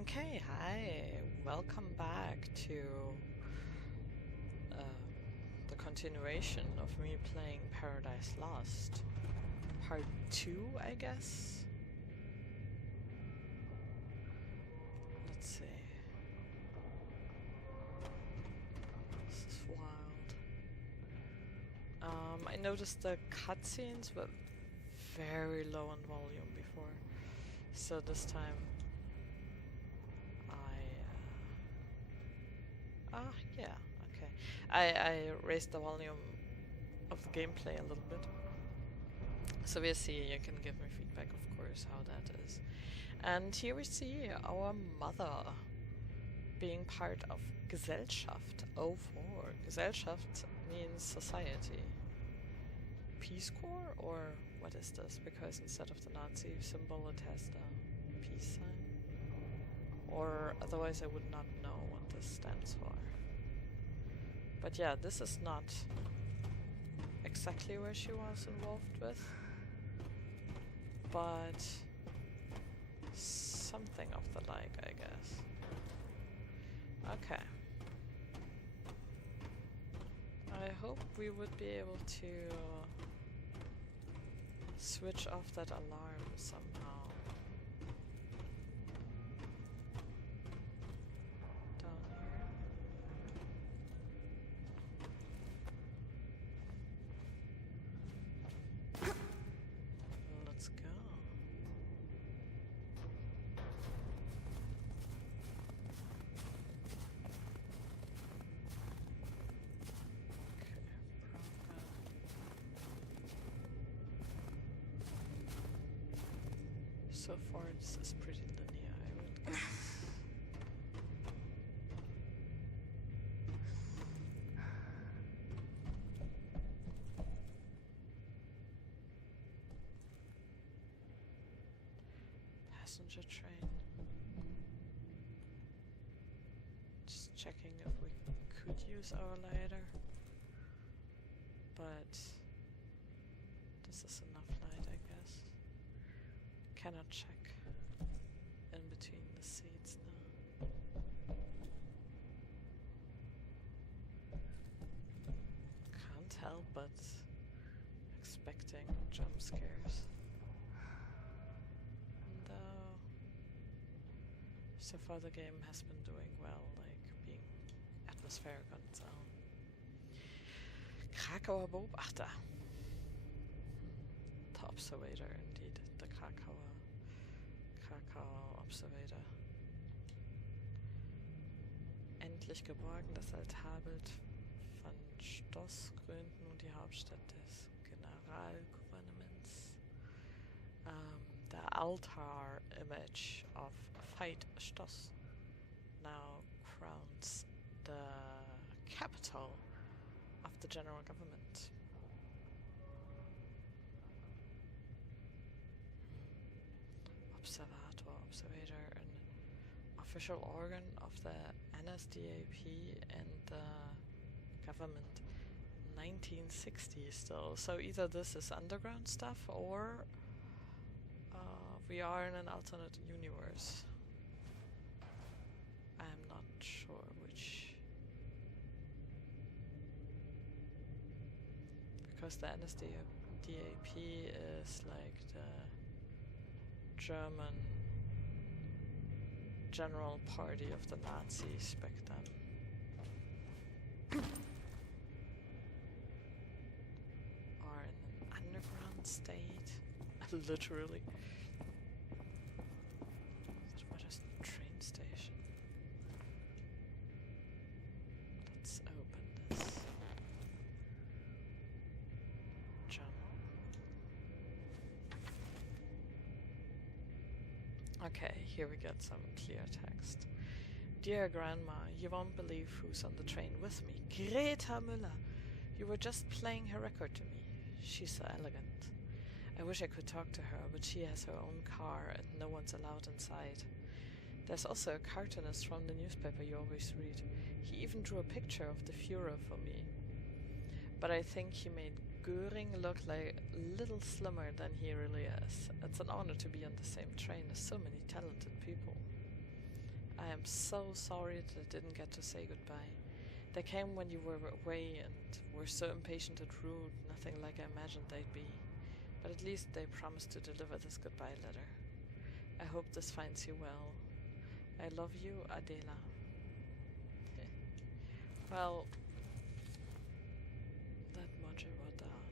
Okay, hi. Welcome back to uh, the continuation of me playing Paradise Lost. Part 2, I guess? Let's see. This is wild. I noticed the cutscenes were very low on volume before. So this time yeah, okay. I raised the volume of the gameplay a little bit. So we'll see, you can give me feedback, of course, how that is. And here we see our mother being part of Gesellschaft 04. Gesellschaft means society. Peace Corps, or what is this? Because instead of the Nazi symbol it has the peace sign. Or otherwise I would not know what this stands for. But yeah, this is not exactly where she was involved with, but something of the like, I guess. Okay. I hope we would be able to switch off that alarm somehow. Down here. Let's go. So far this is pretty linear, I would guess. Passenger train. Just checking if we could use our lighter. But this is enough light, I guess. Cannot check in between the seats now. Can't help but expecting jump scares. And so far the game has been doing well, like being atmospheric on its own. Krakauer Beobachter. The Observator, indeed. The Krakauer Observator. Endlich geborgen, das Altarbild von Stoss krönt nun die Hauptstadt des Generalgouvernements. The altar image of Veit Stoss now crowns the capital of the general government. Observator, an official organ of the NSDAP and the government. 1960 still. So either this is underground stuff or we are in an alternate universe. I'm not sure which. Because the NSDAP is like the German general party of the Nazis back then. Are in an underground state. Literally. But what is the train station? Let's open this. Journal. Okay, here we get some clear text. Dear Grandma, you won't believe who's on the train with me. Greta Müller! You were just playing her record to me. She's so elegant. I wish I could talk to her, but she has her own car and no one's allowed inside. There's also a cartoonist from the newspaper you always read. He even drew a picture of the Führer for me. But I think he made Göring look like a little slimmer than he really is. It's an honor to be on the same train as so many talented people. I am so sorry that I didn't get to say goodbye. They came when you were away and were so impatient and rude, nothing like I imagined they'd be. But at least they promised to deliver this goodbye letter. I hope this finds you well. I love you, Adela. Well, that much about that.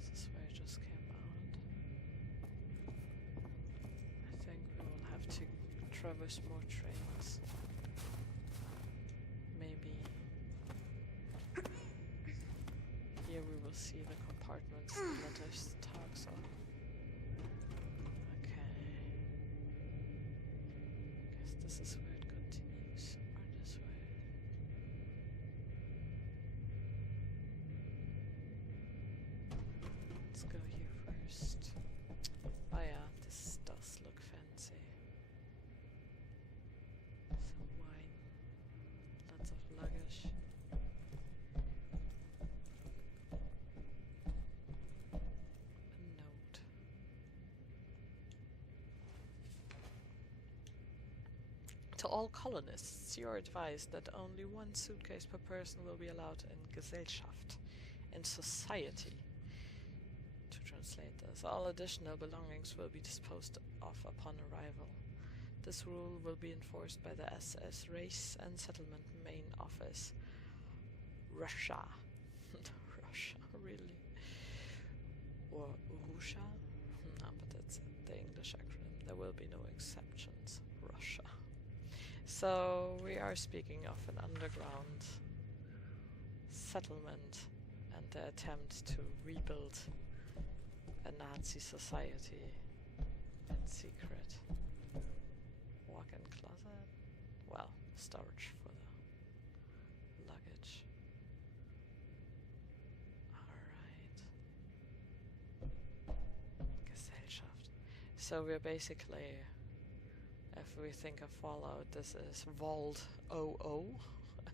This is where it just came out. I think we will have to traverse more trains. Maybe here we will see the compartments the letter talks of. Okay. Guess this is where it continues, or this way. Let's go here first. Oh yeah, this does look fancy. Some wine, lots of luggage. A note. To all colonists, you're advised that only one suitcase per person will be allowed in Gesellschaft, in society. To translate this, all additional belongings will be disposed of upon arrival. This rule will be enforced by the SS Race and Settlement Main Office. Russia. Russia, really? Or Russia? No, but that's the English acronym. There will be no exceptions. Russia. So we are speaking of an underground settlement and the attempt to rebuild a Nazi society in secret. Walk-in closet? Well, storage for the luggage. Alright. Gesellschaft. So we're basically, if we think of Fallout, this is Vault 00,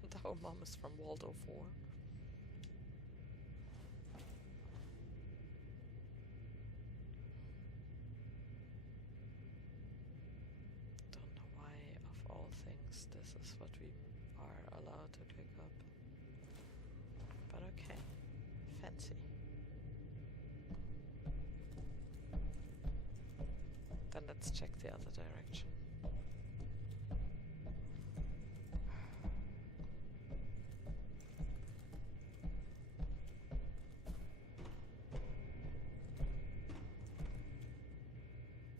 and our mom is from Vault 04. Don't know why, of all things, this is what we are allowed to pick up. But okay, fancy. Then let's check the other direction.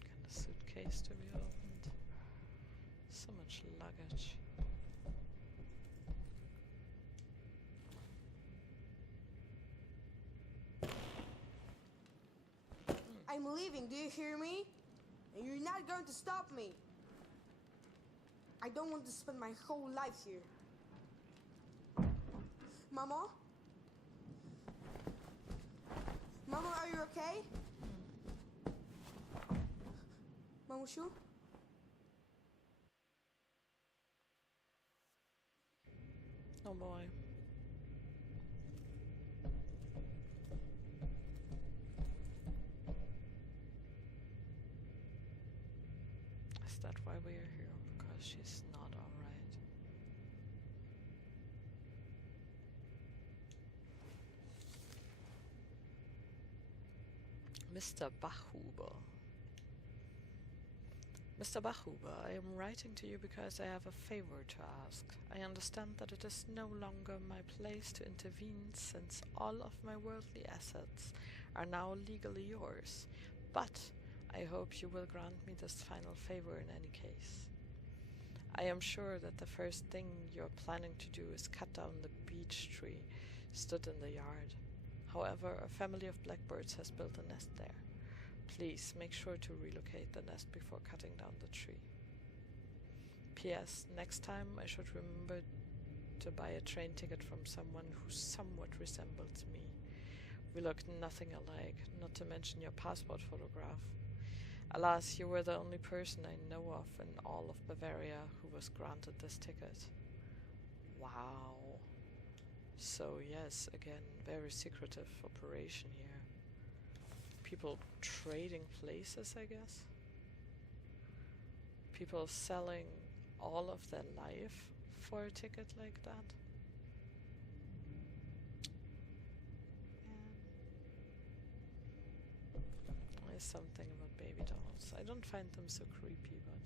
Got a suitcase to be opened. So much luggage. I'm leaving, do you hear me? And you're not going to stop me. I don't want to spend my whole life here. Mama? Mama, are you okay? Mamushu? Oh boy. Is that why we are here? Because she's not alright. Mr. Bachhuber. Mr. Bachhuber, I am writing to you because I have a favor to ask. I understand that it is no longer my place to intervene since all of my worldly assets are now legally yours, but I hope you will grant me this final favor in any case. I am sure that the first thing you're planning to do is cut down the beech tree stood in the yard. However, a family of blackbirds has built a nest there. Please make sure to relocate the nest before cutting down the tree. P.S. Next time I should remember to buy a train ticket from someone who somewhat resembles me. We look nothing alike, not to mention your passport photograph. Alas, you were the only person I know of in all of Bavaria who was granted this ticket. Wow. So yes, again, very secretive operation here. People trading places, I guess. people selling all of their life for a ticket like that. There's something about baby dolls. I don't find them so creepy, but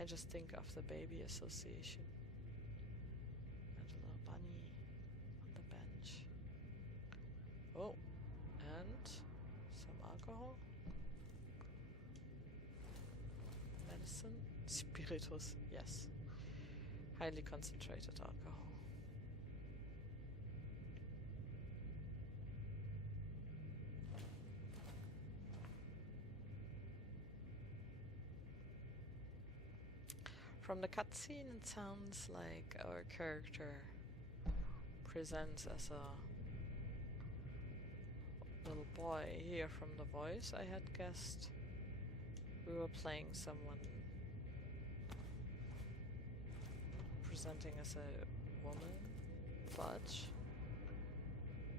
I just think of the baby association. And a little bunny on the bench. Oh, and some alcohol. Medicine. Spiritus, yes. Highly concentrated alcohol. From the cutscene, it sounds like our character presents as a little boy. Here from the voice, I had guessed we were playing someone presenting as a woman, but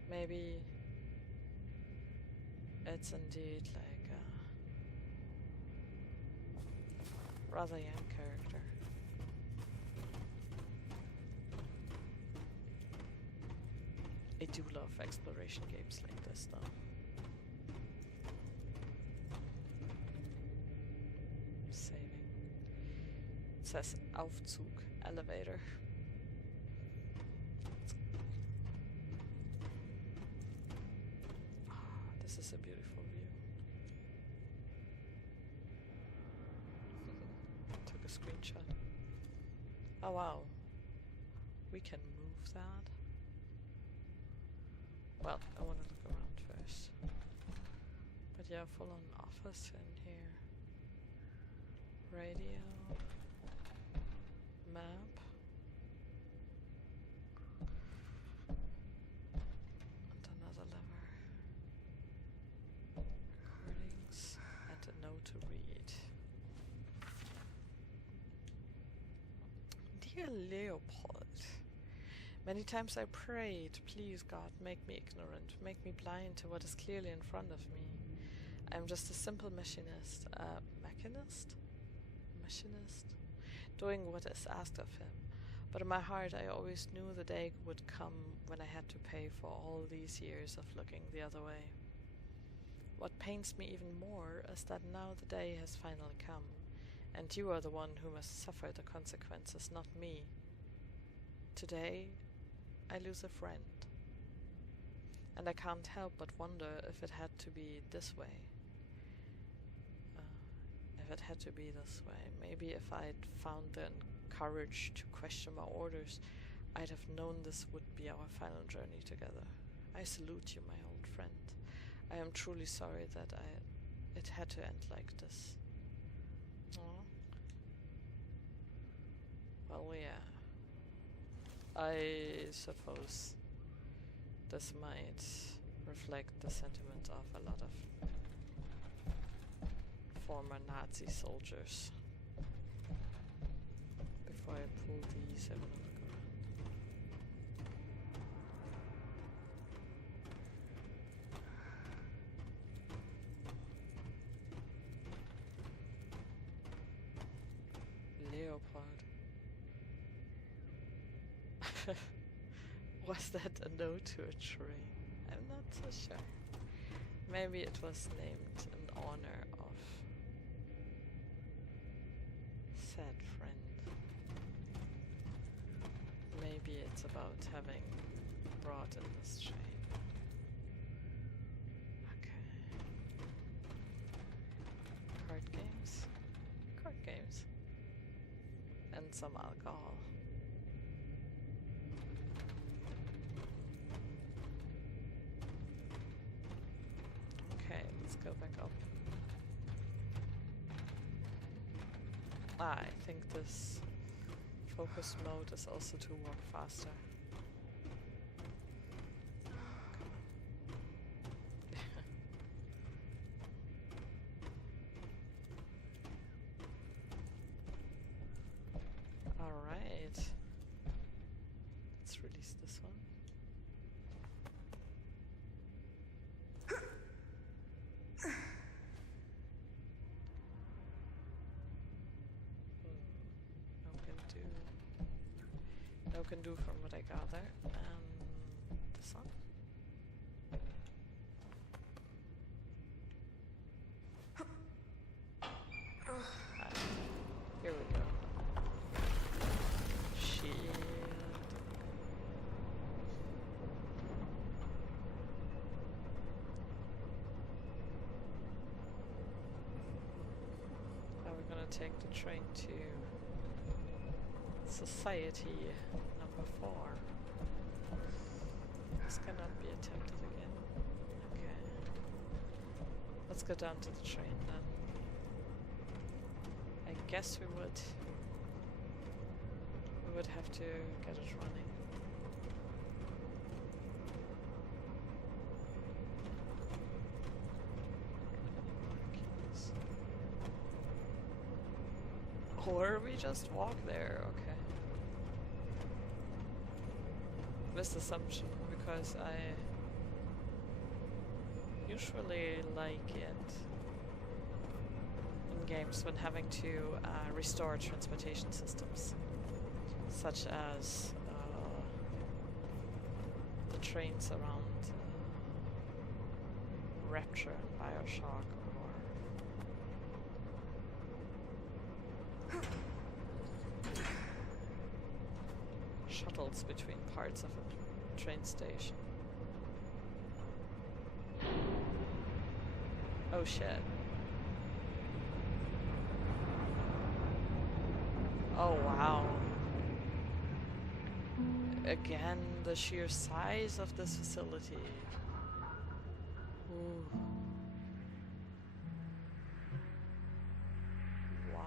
maybe it's indeed like a rather young character. I do love exploration games like this, though. Saving. It says Aufzug, elevator. This is a beautiful view. Took a screenshot. Oh wow. We can move that. Well, I want to look around first. But yeah, full on office in here. Radio. Map. And another lever. Recordings. And a note to read. Dear Leopold. Many times I prayed, please God, make me ignorant, make me blind to what is clearly in front of me. I am just a simple machinist, doing what is asked of him. But in my heart I always knew the day would come when I had to pay for all these years of looking the other way. What pains me even more is that now the day has finally come, and you are the one who must suffer the consequences, not me. Today I lose a friend, and I can't help but wonder if it had to be this way. Maybe if I'd found the courage to question my orders, I'd have known this would be our final journey together. I salute you, my old friend. I am truly sorry that it had to end like this. Aww. Well, yeah. I suppose this might reflect the sentiment of a lot of former Nazi soldiers. Before I pull these, I want to look around. Leopard. Was that a note to a tree? I'm not so sure. Maybe it was named in honor of said friend. Maybe it's about having brought in this train. Okay. Card games? Card games. And some alcohol. Go back up. I think this focus mode is also to walk faster. Alright. Let's release this one. can do from what I gather. And this one. Here we go. Shield. Now we're gonna take the train to Society number 4. This cannot be attempted again. Okay. Let's go down to the train then. I guess we would have to get it running. Or we just walk there, okay. Missed assumption, because I usually like it in games when having to restore transportation systems, such as the trains around Rapture and Bioshock, or shuttles between parts of a train station. Oh shit. Oh wow. Again, the sheer size of this facility. Ooh. What?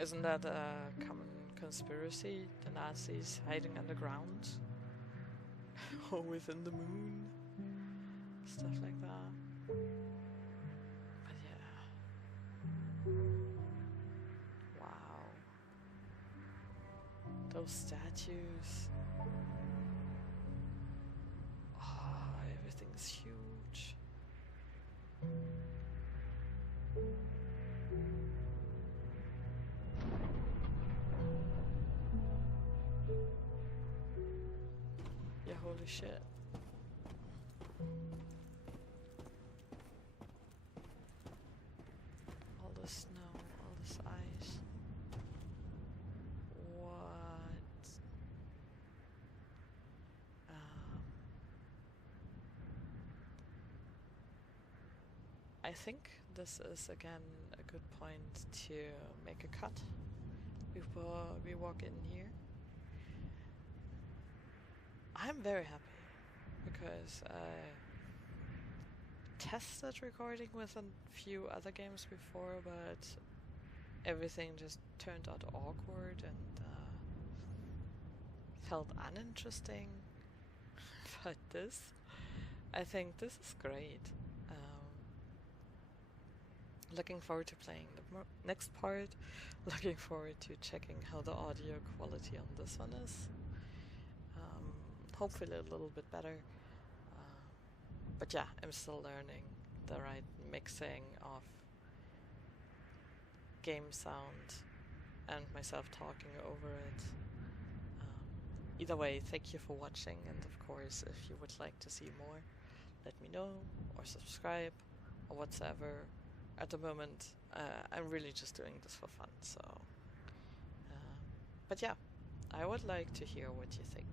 Isn't that a common conspiracy? The Nazis hiding underground? Or within the moon? Stuff like that. But yeah. Wow. Those statues. Oh, everything's huge. Yeah, holy shit. All the snow, all this ice. What? I think this is again a good point to make a cut before we walk in here. I'm very happy because I tested recording with a few other games before, but everything just turned out awkward and felt uninteresting. But this, I think this is great. Looking forward to playing the next part. Looking forward to checking how the audio quality on this one is. Hopefully a little bit better. But yeah, I'm still learning the right mixing of game sound and myself talking over it. Either way, thank you for watching, and of course, if you would like to see more, let me know, or subscribe, or whatsoever. At the moment, I'm really just doing this for fun, so... but yeah, I would like to hear what you think.